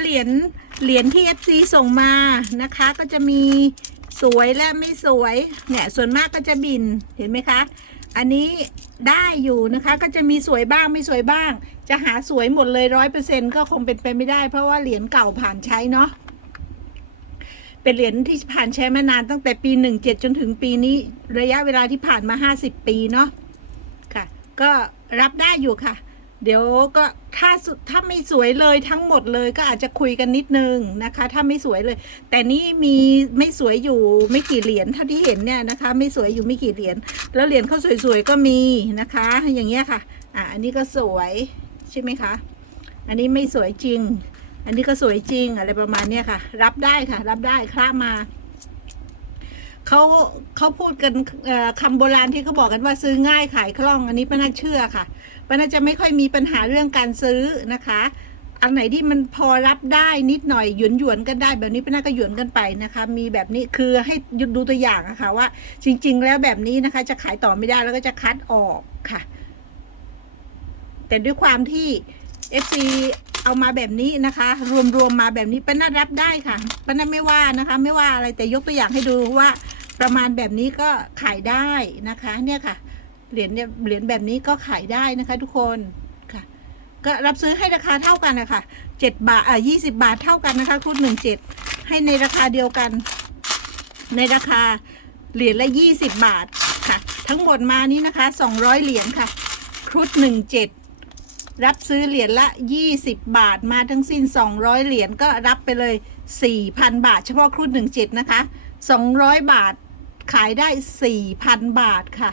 เหรียญเหรียญที่ FC ส่งมานะคะ ก็จะมีสวยและไม่สวยเนี่ยส่วนมากก็จะบินเห็นไหมคะ อันนี้ได้อยู่นะคะก็จะมีสวยบ้างไม่สวยบ้าง จะหาสวยหมดเลยร้อยเปอร์เซ็นก็คงเป็นไปไม่ได้ เพราะว่าเหรียญเก่าผ่านใช้เนาะเป็นเหรียญที่ผ่านใช้มานานตั้งแต่ปีหนึ่งเจ็ดจนถึงปีนี้ระยะเวลาที่ผ่านมาห้าสิบปีเนาะค่ะ ก็รับได้อยู่ค่ะ เดี๋ยวก็ถ้าสุดถ้าไม่สวยเลยทั้งหมดเลยก็อาจจะคุยกันนิดนึงนะคะ ถ้าไม่สวยเลย แต่นี่มีไม่สวยอยู่ไม่กี่เหรียญเท่าที่เห็นเนี่ยนะคะ ไม่สวยอยู่ไม่กี่เหรียญแล้วเหรียญเขาสวยๆก็มีนะคะ อย่างเงี้ยค่ะอะ อันนี้ก็สวยใช่ไหมคะ อันนี้ไม่สวยจริง อันนี้ก็สวยจริงอะไรประมาณเนี้ยค่ะ รับได้ค่ะ รับได้คล้ามา เขาเขาพูดกันเอ่อคำโบราณที่เขาบอกกันว่าซื้อง่ายขายคล่องอันนี้ป้าน่าเชื่อค่ะป้าน่าจะไม่ค่อยมีปัญหาเรื่องการซื้อนะคะอันไหนที่มันพอรับได้นิดหน่อยหยวนหยวนกันได้ แบบนี้ป้าน่าก็หยวนกันไปนะคะ มีแบบนี้คือให้ดูตัวอย่างอะคะว่า จริง ๆ แล้วแบบนี้นะคะ จะขายต่อไม่ได้แล้วก็จะคัดออกค่ะ แต่ด้วยความที่ FC เอามาแบบนี้นะคะ รวมๆมาแบบนี้ป้าน่ารับได้ค่ะป้าน่าไม่ว่านะคะ ไม่ว่าอะไรแต่ยกตัวอย่างให้ดูว่า ประมาณแบบนี้ก็ขายได้นะคะเนี่ยค่ะเหรียญเนี่ยเหรียญแบบนี้ก็ขายได้นะคะ ทุกคนค่ะ ก็รับซื้อให้ราคาเท่ากันนะคะเจ็ดบาทอ่ายี่สิบาทเท่ากันนะคะคูณหนึ่งเจ็ดให้ในราคาเดียวกัน ในราคาเหรียญละยี่สิบบาทค่ะ ทั้งหมดมานี้นะคะสองร้อยเหรียญค่ะครุฑหนึ่งเจ็ดรับซื้อเหรียญละยี่สิบบาทมาทั้งสิ้นสองร้อยเหรียญก็รับไปเลยสี่พันบาท เฉพาะครุฑหนึ่งเจ็ดนะคะสองร้อยบาท ขายได้ 4,000 บาทค่ะ